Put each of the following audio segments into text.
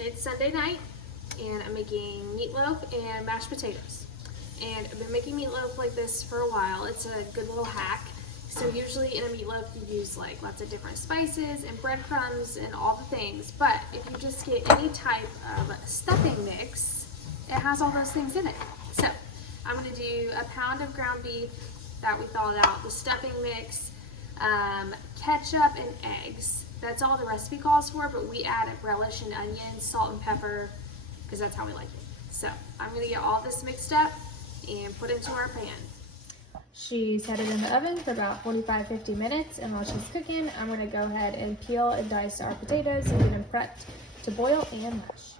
It's Sunday night, and I'm making meatloaf and mashed potatoes. And I've been making meatloaf like this for a while. It's a good little hack. So usually in a meatloaf you use like lots of different spices and breadcrumbs and all the things. But if you just get any type of stuffing mix, it has all those things in it. So I'm gonna do a pound of ground beef that we thawed out, the stuffing mix, ketchup and eggs. That's all the recipe calls for, but we add relish and onions, salt and pepper, because that's how we like it. So I'm gonna get all this mixed up and put into our pan. She's had it in the oven for about 45-50 minutes, and while she's cooking, I'm gonna go ahead and peel and dice our potatoes and get them prepped to boil and mash.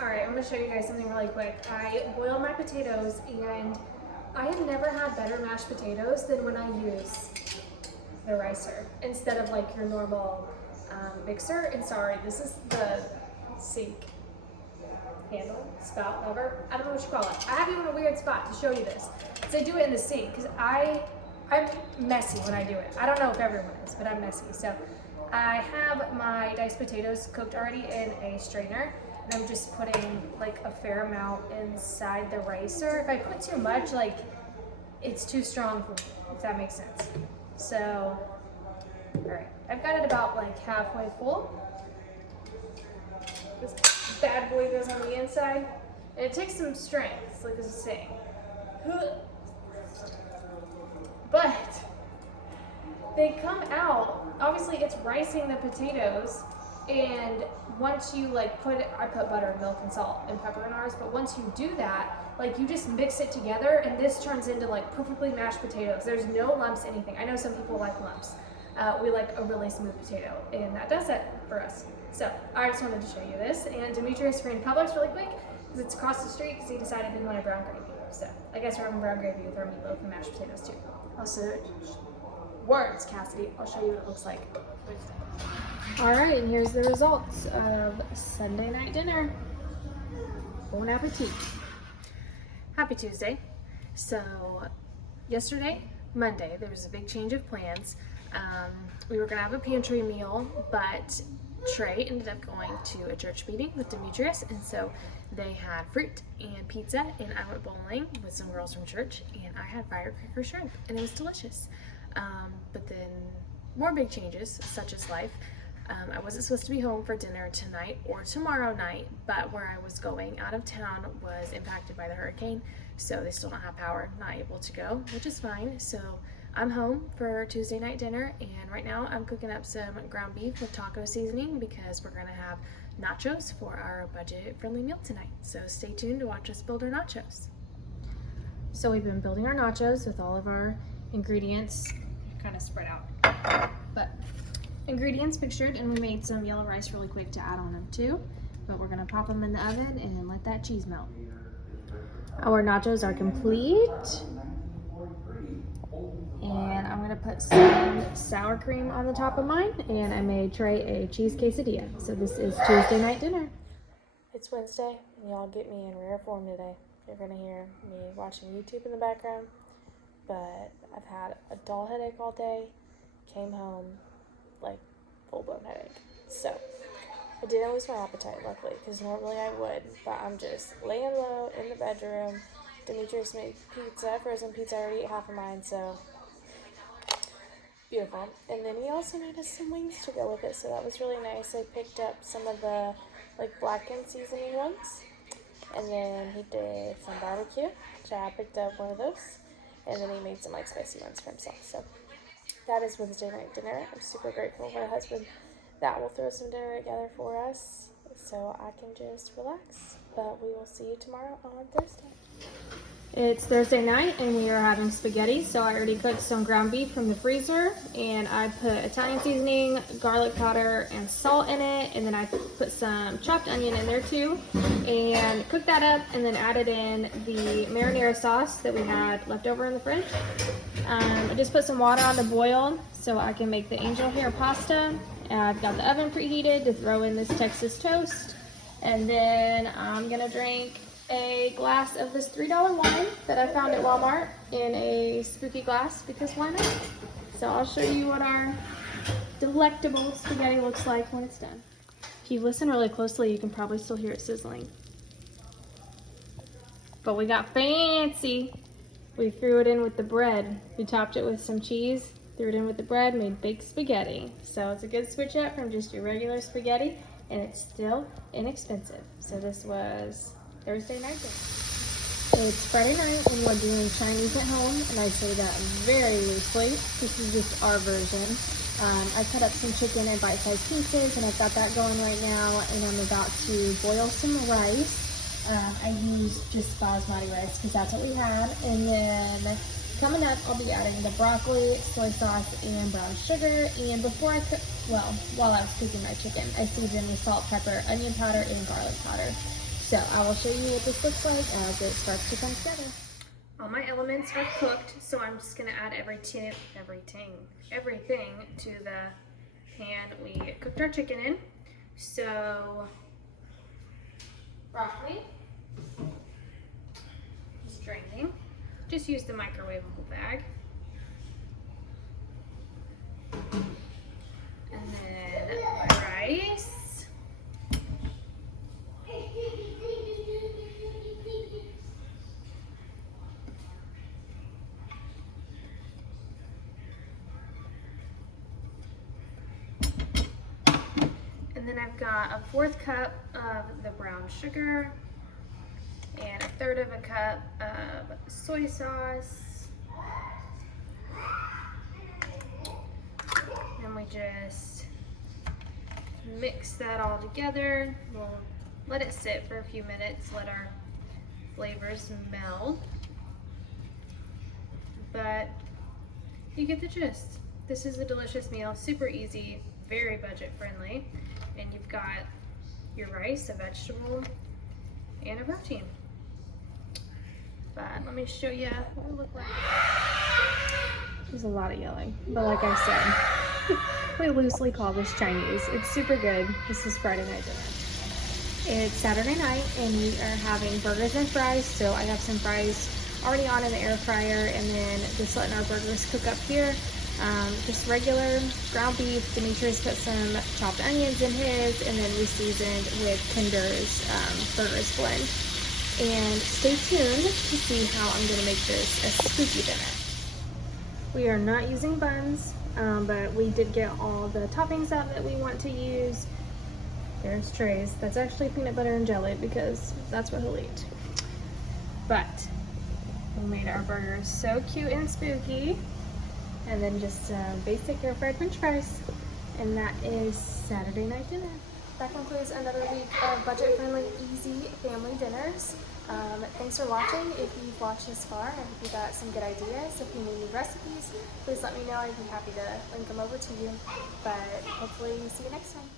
All right, I'm gonna show you guys something really quick. I boiled my potatoes, and I have never had better mashed potatoes than when I use the ricer instead of like your normal mixer. And sorry, this is the sink handle, spout, lever. I don't know what you call it. I have you in a weird spot to show you this. So I do it in the sink because I'm messy when I do it. I don't know if everyone is, but I'm messy. So I have my diced potatoes cooked already in a strainer, and I'm just putting like a fair amount inside the ricer. If I put too much, like it's too strong for me, if that makes sense. So, all right, I've got it about like halfway full. This bad boy goes on the inside, and it takes some strength, like I was saying. But they come out, obviously it's ricing the potatoes, and once you like put it, I put butter, milk, and salt and pepper in ours, but once you do that, like you just mix it together, and this turns into like perfectly mashed potatoes. There's no lumps, anything. I know some people like lumps. We like a really smooth potato, and that does it for us. So I just wanted to show you this, and Demetrius ran Publix really quick because it's across the street because he decided he didn't want a brown gravy. So I guess we're having brown gravy with our meatloaf and mashed potatoes too. Also, words, Cassidy. I'll show you what it looks like. All right, and here's the results of Sunday night dinner. Bon appetit. Happy Tuesday. So yesterday, Monday, there was a big change of plans. We were gonna have a pantry meal, but Trey ended up going to a church meeting with Demetrius, and so they had fruit and pizza, and I went bowling with some girls from church, and I had firecracker shrimp, and it was delicious. But then more big changes, such as life. I wasn't supposed to be home for dinner tonight or tomorrow night, but where I was going out of town was impacted by the hurricane, so they still don't have power, not able to go, which is fine. So I'm home for Tuesday night dinner, and right now I'm cooking up some ground beef with taco seasoning because we're gonna have nachos for our budget-friendly meal tonight. So stay tuned to watch us build our nachos. So we've been building our nachos with all of our ingredients kind of spread out, but ingredients pictured, and we made some yellow rice really quick to add on them too, but we're gonna pop them in the oven and let that cheese melt. Our nachos are complete, and I'm gonna put some sour cream on the top of mine, and I made Trey a cheese quesadilla. So this is Tuesday night dinner. It's Wednesday, and y'all get me in rare form today. You're gonna hear me watching YouTube in the background, but I've had a dull headache all day, came home, like full-blown headache. So I didn't lose my appetite, luckily, because normally I would, but I'm just laying low in the bedroom. Demetrius made pizza, frozen pizza. I already ate half of mine, so beautiful. And then he also made us some wings to go with it, so that was really nice. I picked up some of the like blackened seasoning ones, and then he did some barbecue, so I picked up one of those, and then he made some like spicy ones for himself. So that is Wednesday night dinner. I'm super grateful for my husband that will throw some dinner together for us so I can just relax. But we will see you tomorrow on Thursday. It's Thursday night, and we are having spaghetti. So I already cooked some ground beef from the freezer, and I put Italian seasoning, garlic powder, and salt in it, and then I put some chopped onion in there too, and cooked that up, and then added in the marinara sauce that we had left over in the fridge. I just put some water on to boil so I can make the angel hair pasta. I've got the oven preheated to throw in this Texas toast, and then I'm gonna drink a glass of this $3 wine that I found at Walmart in a spooky glass, because why not? So I'll show you what our delectable spaghetti looks like when it's done. If you listen really closely, you can probably still hear it sizzling. But we got fancy. We threw it in with the bread. We topped it with some cheese, threw it in with the bread, made baked spaghetti. So it's a good switch up from just your regular spaghetti, and it's still inexpensive. So this was Thursday night dinner. It's Friday night and we're doing Chinese at home, and I say that very loosely. This is just our version. I cut up some chicken in bite-sized pieces, and I've got that going right now, and I'm about to boil some rice. I used just basmati rice because that's what we had, and then coming up I'll be adding the broccoli, soy sauce, and brown sugar. And before I cook, well, while I was cooking my chicken, I seasoned with salt, pepper, onion powder, and garlic powder. So I will show you what this looks like as it starts to come together. All my elements are cooked, so I'm just gonna add everything to the pan we cooked our chicken in. So broccoli, just draining. Just use the microwavable bag. And then my rice. And then I've got a 1/4 cup of the brown sugar and a 1/3 of a cup of soy sauce. And we just mix that all together. We'll let it sit for a few minutes, let our flavors meld. But you get the gist. This is a delicious meal, super easy, very budget friendly. And you've got your rice, a vegetable, and a protein. But let me show you what it looks like. There's a lot of yelling, but like I said, we loosely call this Chinese. It's super good. This is Friday night dinner. It's Saturday night and we are having burgers and fries. So I have some fries already on in the air fryer, and then just letting our burgers cook up here. Just regular ground beef. Demetrius put some chopped onions in his, and then we seasoned with Kinder's Burgers blend. And stay tuned to see how I'm going to make this a spooky dinner. We are not using buns, but we did get all the toppings out that we want to use. There's Trey's. That's actually peanut butter and jelly because that's what he'll eat. But we made our burgers so cute and spooky. And then just basic air fried french fries. And that is Saturday night dinner. That concludes another week of budget friendly, easy family dinners. Thanks for watching. If you've watched this far, I hope you got some good ideas. If you need new recipes, please let me know. I'd be happy to link them over to you. But hopefully see you next time.